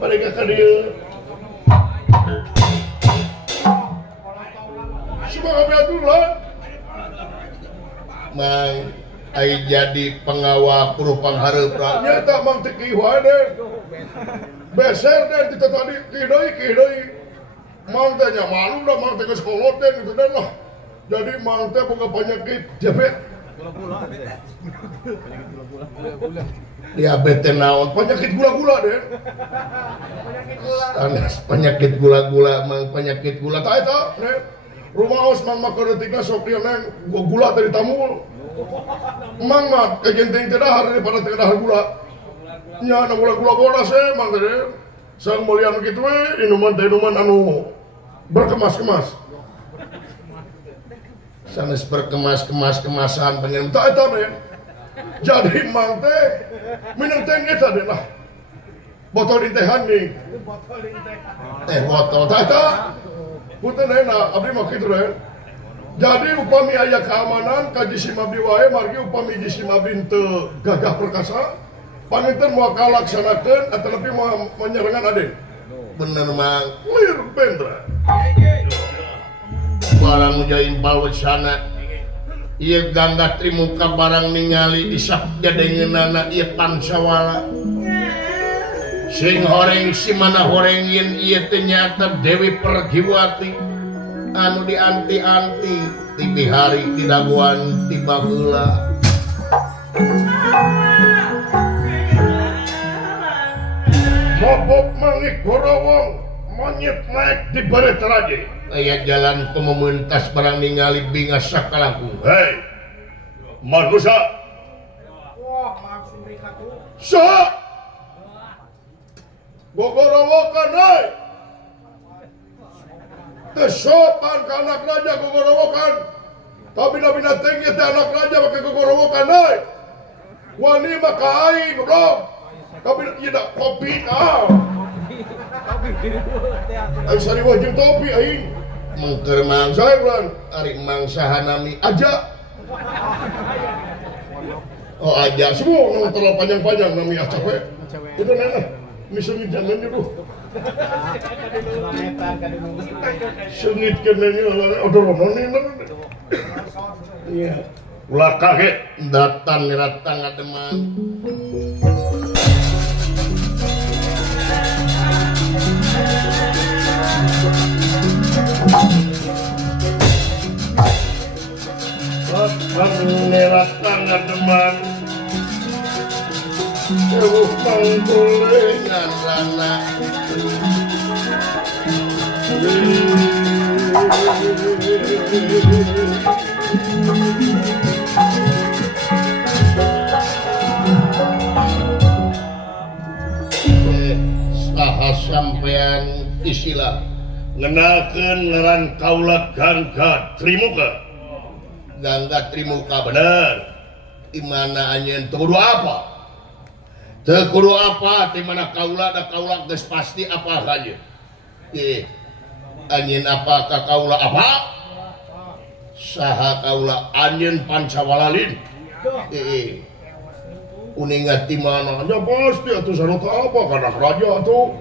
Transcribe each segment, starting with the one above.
Mereka ke dia. Semua biatulah. Mang, ai jadi pengawal kurupang hareup. Nyata mang teu kieu deh. Beser deh kita tadi kideui. Mang teh nya malu dah mang teh geus koloten gitu deh lah. Jadi mang teh boga penyakit diabetes. Diabetes naon? Penyakit gula-gula deh. Penyakit gula-gula, mang penyakit gula. Tak eta, nih. Rumah os mang makan detikna sok dia neng, gula tadi tamul. Mang mah kejenteng teh dahar daripada teh dahar gula. Nya na gula-gula bodas mang teh. Sang mulian kitu we inuman teh inuman anu berkemas-kemas. Sanes berkemas-kemasan pengen tak eta deh. Jadi mang teh minum teh eta deh lah. Botol di tehan nih. Botol tak eta. Punten enak, abdi mah kitu deh. Jadi upami aya keamanan ka jisim abdi wae margi upami jisim abdi teu gagah perkasa, paninten moal kalaksanakeun ataupun moal menyerangan aden. Bener mang, lir bendra. Barang jain balwecana. Ieu gangga trimuka barang ningali disabda dengeunana ieu pansawala. Sing horeng si mana horengin ieu teh nyata Dewi Pergiwati anu dianti-anti ti bihari ti daguan ti baheula. Mabok mangik gorowong monyet naik di baret raja. Aya jalan pemementas barang ningali bingas sakalaku. Hei, manusia. Wah, maksud mereka tuh. Sa. Gogorowokan, hei. Tesopan ke anak raja gogorowokan. Tapi bina tinggi teh anak raja pakai gogorowokan, hei. Wani maka aing, bro. Tapi tidak kopi kau. Aing sari wajib topi aing. Mengker mang saya bulan ari mangsaha nami aja. Oh aja semua nang terlalu panjang-panjang nami acak we. Itu nana misalnya jangan dulu. Sengit kenanya ada romonin. Iya. Ulah kaget datang ademan. Meneratkan teman jauh panggulingan lana saha sampean istilah ngenakeun ngaran kaula Gangga Trimuka. Gangga Trimuka bener. Imana anjeun teu kudu apa? Teu kudu apa, di mana kaula da kaula geus pasti apa saja. Anjeun apa ka kaula apa? Saha kaula anjeun Pancawalalin. Uningat di mana? Ya pasti atuh sarota apa kana raja atuh.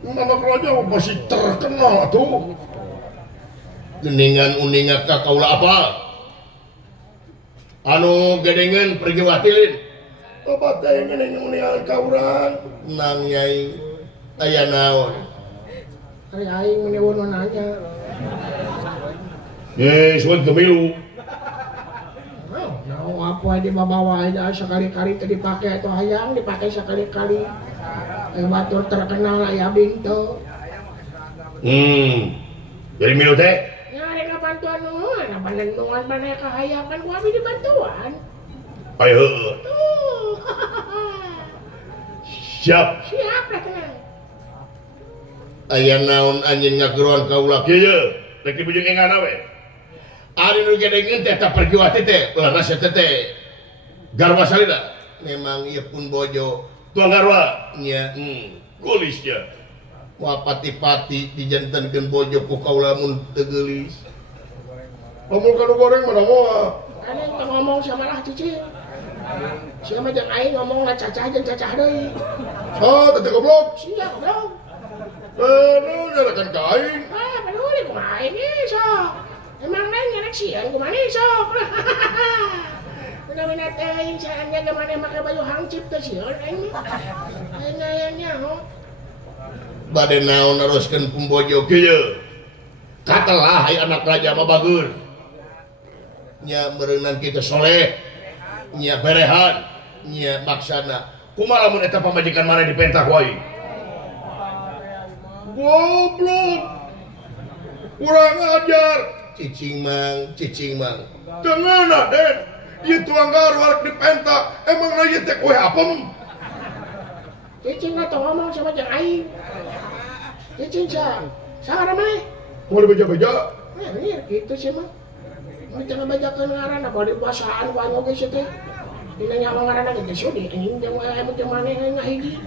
Anak raja pasti terkenal atuh. Geningan uningat ka kaula apa? Anu gedengan pergi watilin. Obat teh ngening uningan ka urang. Nang nyai aya naon? Ari aing meneueun nanya. Suan kemilu. Nah, apa di bawa aja sekali-kali tadi dipakai atau hayang dipakai sekali-kali. Batur terkenal aya bintu. Jadi milu teh? Ya ada bantuan nuhun, bantuan mana kahayangan ku abi dibantuan. Ayo heueuh. Siap. Siap lah tenang. Aya naon anjeun ngageruan kaula kieu? Rek dibujung engana we. Ari nu gedengeun teh ta pergiwati teh, leres teh garwa salida. Memang ieu pun bojo tuang garwa nya kulisnya. Wah pati-pati dijantankeun bojo ku kaula mun teu geulis. Lamun kanu goreng mana moal. Ane teu ngomong sama lah cicing. Sia mah jeung aing ngomongna cacah jeung cacah deui. So, tadi goblok. Siya goblok. Nyalakan kain. Peduli kumain nih sok. Emang neng anak siang kumana sok. Udah tain saatnya kemana pakai baju hancip tuh siang neng. Nayanya ho. Bade naon naroskeun pembojo kieu. Katelah hai anak raja mah bagur. Nya meureunan kitu soleh. Nya berehan, nya maksana. Kumaha lamun eta pamajikan mana dipentak wae? Goblok. Kurang ajar. Cicing mang. Tengana Den. Ieu tuang garwak dipentak. Emang na ieu teh kue apem? Cicing na tong ngomong sama jeung aing. Cicing sa. Saha mah? Mau dibeja-beja? Liar gitu sih mah. Mau jangan bajakeun ngaranna bade basaan wae oge sih teh. Dina nyawa ngaranna ge geus di anjing jeung aya jeung maneh ngahiji.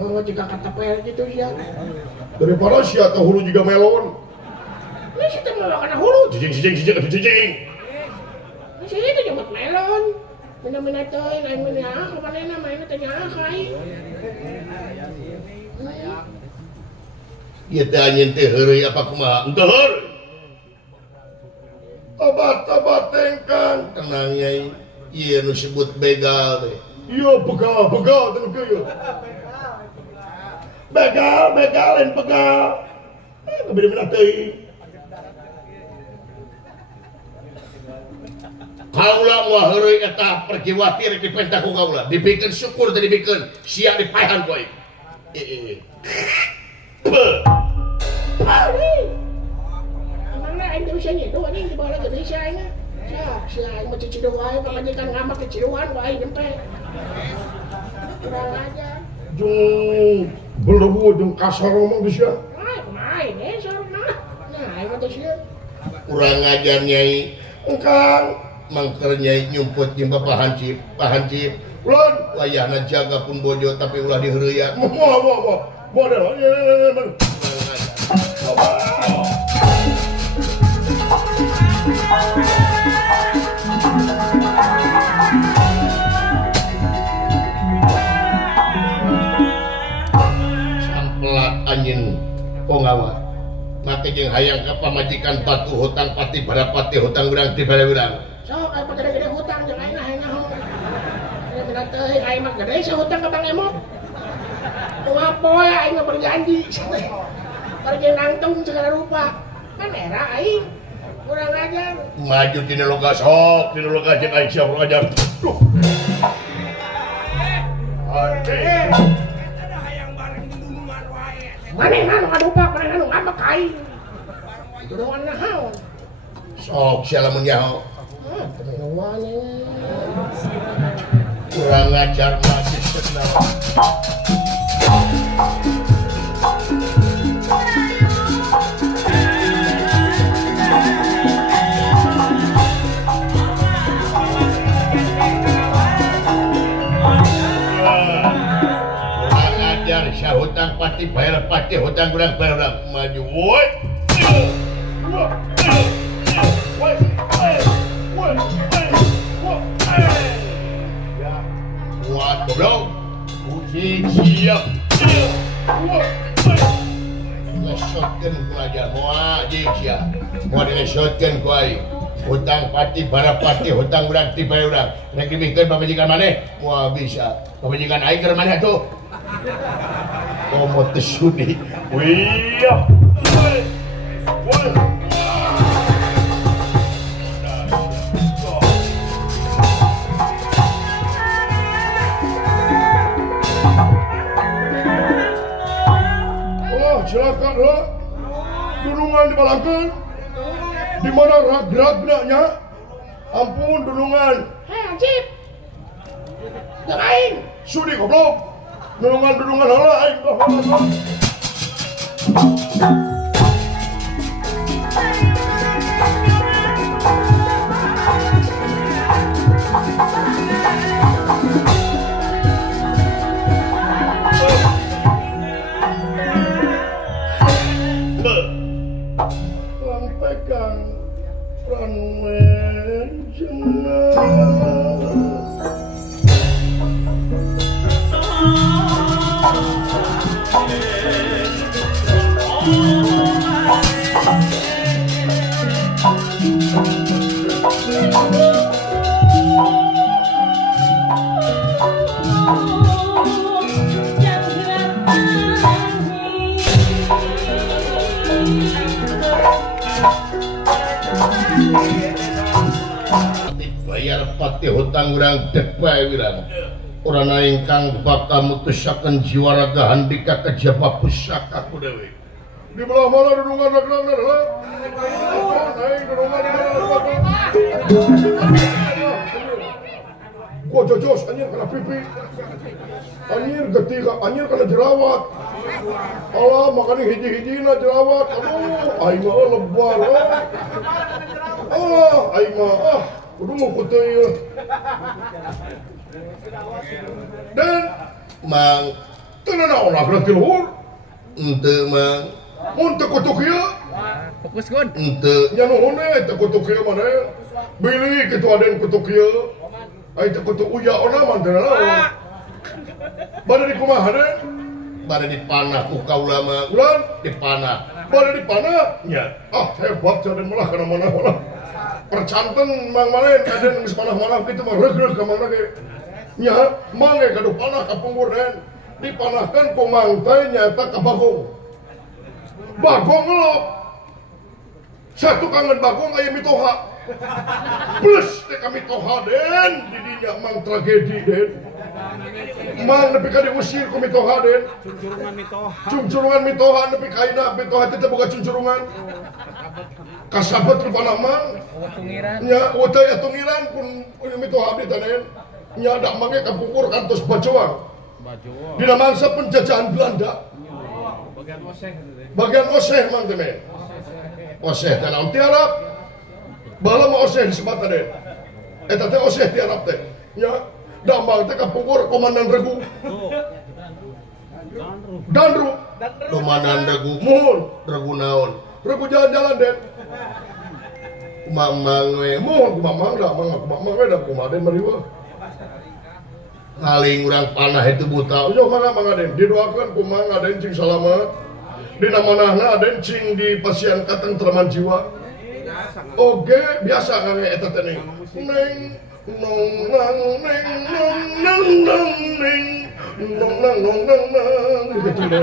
Bahwa jika kata pel gitu sia. Daripada sia teh hulu juga melon. Ini sih teh melon kana hulu. Cicing. Masih itu jemput melon. Mina-mina teuing aing mah ka manehna mainna teh nyaah ka aing. Ieu teh anjeun teh heureuy apa kumaha? Henteu heureuy. Tobat tengkang tenang nyai. Ieu nu disebut begal teh. Iya begal teh nu kieu. Begal lain begal. Beda-beda teuing. Kaula moal heureuy eta pergiwati rek dipentak ku kaula. Dibikeun syukur teh dibikeun, sia dipaehan ku aing. Emangna aing teh bisa nyedo anjing di bawah lagi bisa aing. Si aing mah cicido wae pamajikan ngamak kecidoan wae nyempe. Kurang aja. Jung beleubu jeung kasar ngomong geus ya. Main sorna. Nah, aing mah teh sia. Kurang ajar nyai. Engkang mangker nyai nyumput jeung Pak Hancip. Ulun wayahna jaga pun bojo tapi ulah diheureuyan. Moh. Bodel. Samplat anjeun pongawa. Make jeung hayang ka pamajikan patu hutang pati barapati hutang urang ti bale-urang. Sok aya gede-gede hutang jeung aing naon. Gede teh aing mah gede sih hutang ka Bang Emok. Ngapoe aing mah berjanji. Pergi nangtung segala rupa. Kan era aing kurang ajar. Maju tina loga sok, tina loga jeung aing sia kurang ajar. Duh. Maneh anu ngadupak, maneh anu ngambek aing. Itu doang naon. Sok sia lamun nyaho. Kurang ajar masih senang. Hutang pati bayar pati hutang kurang bayar maju woi kuat goblok uji siap ngesotkeun ku aja moal jeung sia moal ngesotkeun ku aing hutang pati barapati hutang urang ti bayar urang rek dibikeun pamajikan maneh moal bisa pamajikan aing keur maneh atuh Komot sudi. Wiyah. Woi. Oh, silakan lo. Dunungan dibalangkeun. Di mana rag-ragna nya? Ampun dunungan. Hei, Hancip. Ngapain? Sudi goblok. Dunungan heula aing. Sampaikan Ranwen jenah bayar pati hutang urang dek bae wirang urana ingkang bakal mutusaken jiwa raga handika kejaba pusaka ku dewe di belah mana dudungan ragrang adalah naik dudungan gua jojos anjir kena pipi anjir ketika anjir kena jerawat Allah makanya hiji-hijina jerawat aduh aing mah lebar aing mah udah mau putih dan mang tenang olah berarti luhur ente mang untuk kutuk ya fokus kun ente nyanuhune itu kutuk ya mana beli gitu ada yang kutuk ya itu kutuk uya ona mantan lah pada di kumaha deh pada di panah ku kaulama ulan di panah pada di panah ya hebat jadi malah kena mana percanten mang malen ada yang sepanah-panah gitu mah reg-reg ke mana ke nya mang gaduh panah ka pungguren dipanahkan ku mang teh nyata ka bagong lo satu kangen bagong aya mitoha plus teh ka mitoha den di dinya mang tragedi den mang nepi ka diusir ku mitoha den cuncurungan mitoha nepi ka ayeuna mitoha teh boga cuncurungan kasabet rupana mang nya utay atungiran pun mitoha abdi tanen nya dak mange kapungkur kantos bajoang dina mangsa penjajahan Belanda bagian oseh mang teh oseh teh naon ti Arab bala mah oseh disebut teh eta teh oseh ti Arab teh nya dak mang teh kapungkur komandan regu Danru komandan regu muhun regu naon regu jalan-jalan den mamang we mohon ku mamang dah mamang we dah kumaden mariwa ngaling urang panah itu buta yo mangga den didoakeun ku mang aden cing selamat dina manahna aden cing di pasien katentreman jiwa oge biasa kangge eta teh neng nong nang neng nong nang nang neng nong nang nong nang nang gitu deh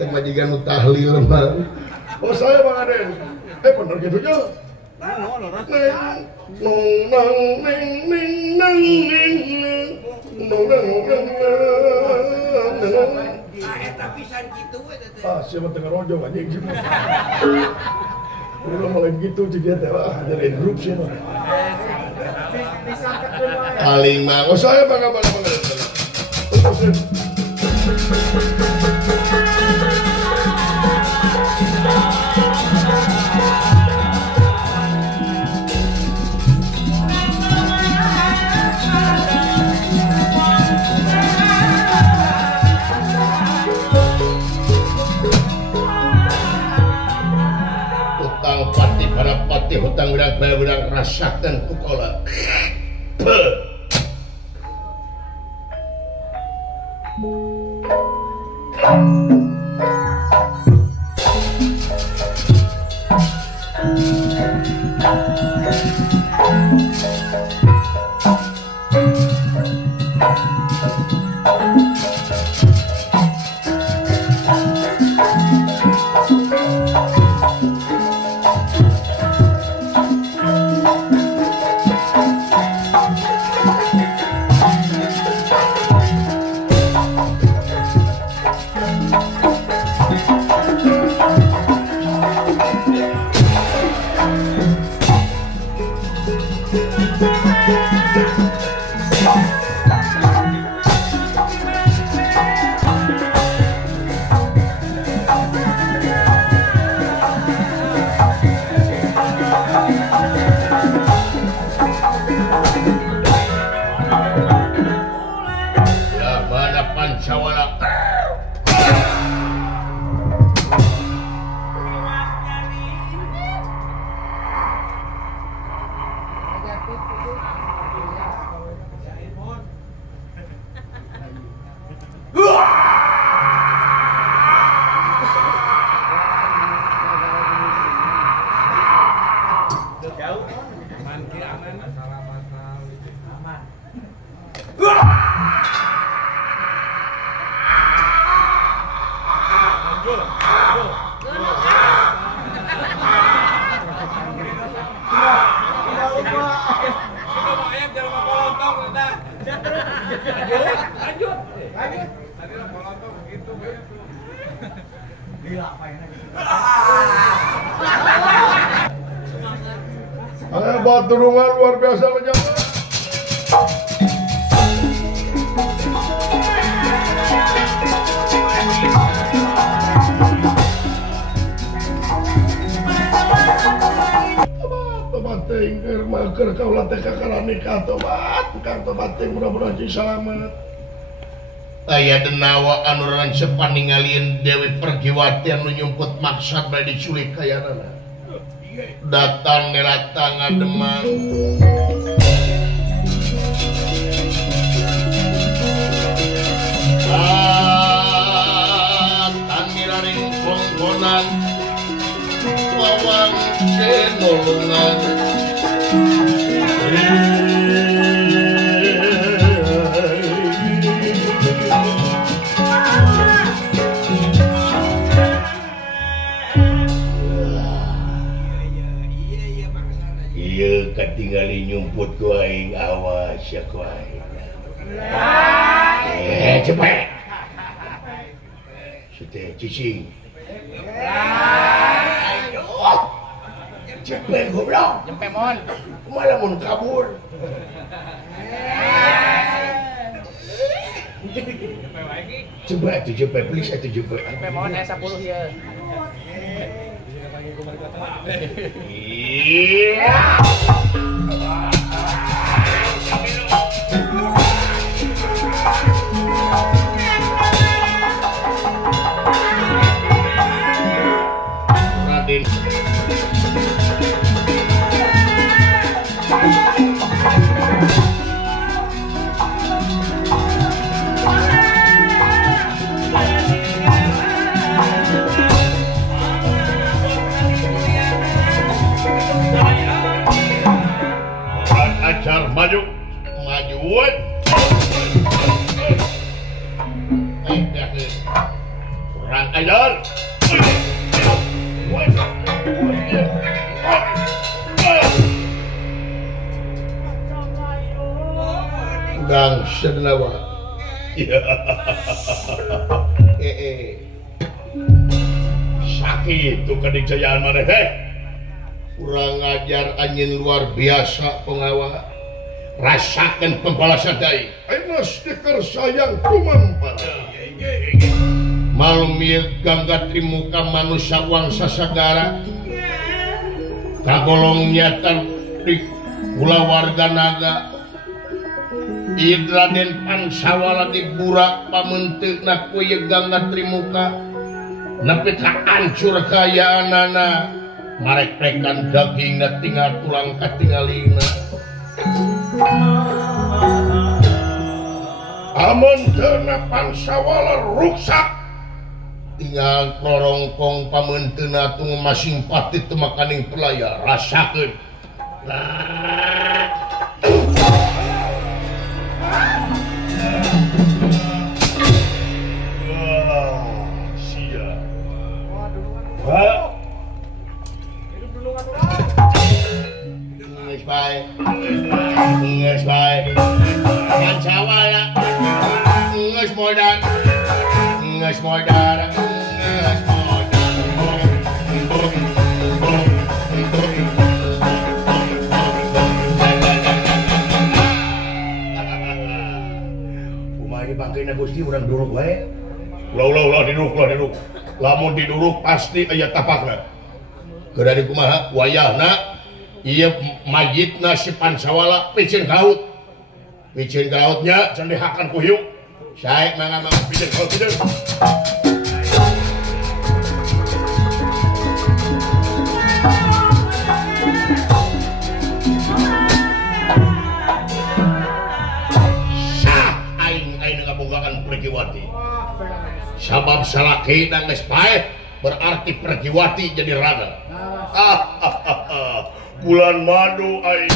teh majikan nu tahlil mah oh saya Bang Aden bener gitu nya nong nang neng neng nang neng nong nang nong nang eta pisan kitu we teh siapa tengah rojo anjing gitu udah mulai gitu jadi teh jadi grup sih mah paling mah oh saya Bang pati hutang urang rasakeun ku kala Baturungan luar biasa menjaga. Tobating keur kaulah teh kakara nikah tobat tukang tobating mudah-mudahan selamat. Aya denawa anu rancep paningalieun Dewi Pergiwati anu nyumput maksad bae diculik kayanana. Datang nelatang ngademang tangiraring kongkonan wawang senolongan katingali nyumput ku aing awas ya ku aing. Cepet. Sute cicing. Cepet goblok. Jempe mon. Malah mun kabur. Cepet tuh cepet please atuh cepet. Jempe mon 10 ya. Iya. Raden. Ajar maju majuan kurang ajar gang senawa sakit itu kedikjayaan mana kurang ajar anjing luar biasa pengawa rasakan pembalasan dai ayo stiker sayang kumampara malum ieu gangga trimuka manusia wangsa sagara kagolong nyata di kula warga naga Raden Pansawala di burak pamenteukna ku ieu gangga trimuka nepi ka hancur kayaanana marek-rekan dagingna tinggal tulang katingalina amun teuna Pansawala ruksak tinggal korongkong pamenteuna tung masing pati teu makaning pelaya rasakeun Nges bae Pansawala nges modal kumaha pangkeuna Gusti urang duruk wae ulah diduruk lamun diduruk pasti aya tapakna geurani kumaha wayahna iya mayitna si Pansawala picin gautnya cendehakan ku hiu sae mangga picin gaut pideun sah aing ngabogaan Pergiwati sabab salaki dan geus paeh berarti Pergiwati jadi raga bulan madu aing